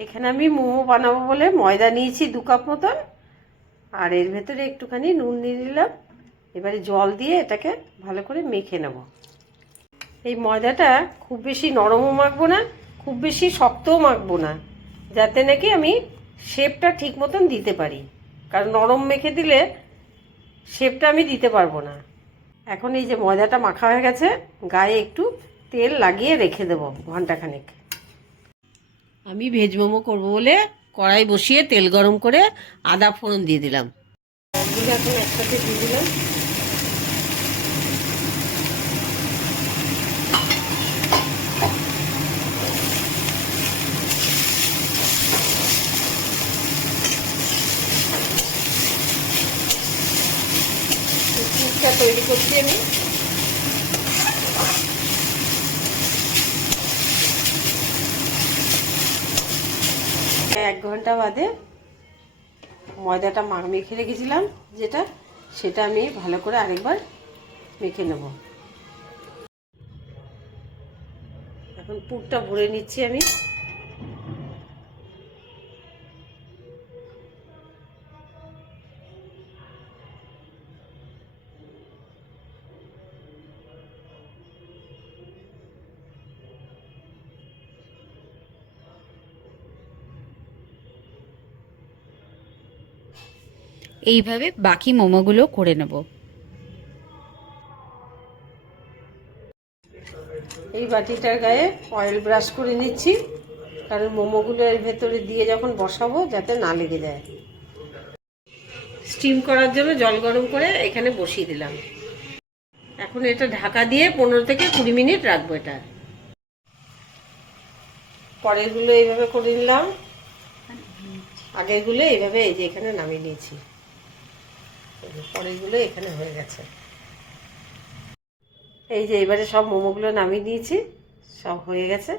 এখানে আমি মোমো বানাবো বলে ময়দা নিয়েছি 2 কাপ মতন, আর এর ভেতরে একটুখানি নুন দিয়ে দিলাম। এবারে জল দিয়ে এটাকে ভালো করে মেখে নেব। এই ময়দাটা খুব বেশি নরমও মাখবো না, খুব বেশি শক্তও মাখবো না, যাতে নাকি আমি শেপটা ঠিক মতন দিতে পারি, কারণ নরম মেখে দিলে শেপটা আমি দিতে পারবো না। এখন এই যে ময়দাটা মাখা হয়ে গেছে, গায়ে একটু তেল লাগিয়ে রেখে দেবো ঘন্টাখানেক। আমি ভেজ মোমো করবো বলে কড়াই বসিয়ে তেল গরম করে আদা ফোড়ন দিয়ে দিলাম। এখন একসাথে দিয়ে দিলাম। পুরটা তৈরি করছি আমি। 1 ঘন্টা বাদে ময়দাটা মেখে রেখেছিলাম যেটা, সেটা আমি ভালো করে আরেকবার মেখে নেব। এখন পুরটা ভরে নিচ্ছি আমি। এইভাবে বাকি মোমোগুলো করে নেব। এই বাটিটার গায়ে অয়েল ব্রাশ করে নিচ্ছি, কারণ মোমোগুলো এর ভেতরে দিয়ে যখন বসাবো যাতে না লেগে যায়। স্টিম করার জন্য জল গরম করে এখানে বসিয়ে দিলাম। এখন এটা ঢাকা দিয়ে 15 থেকে 20 মিনিট রাখবো। এটা পরেরগুলো এইভাবে করে নিলাম, আগেরগুলো এইভাবে এই যে এখানে নামিয়ে নিয়েছি, পরেরগুলো এখানে হয়ে গেছে। এই যে এবারে সব মোমোগুলো নামিয়ে নিয়েছি, সব হয়ে গেছে।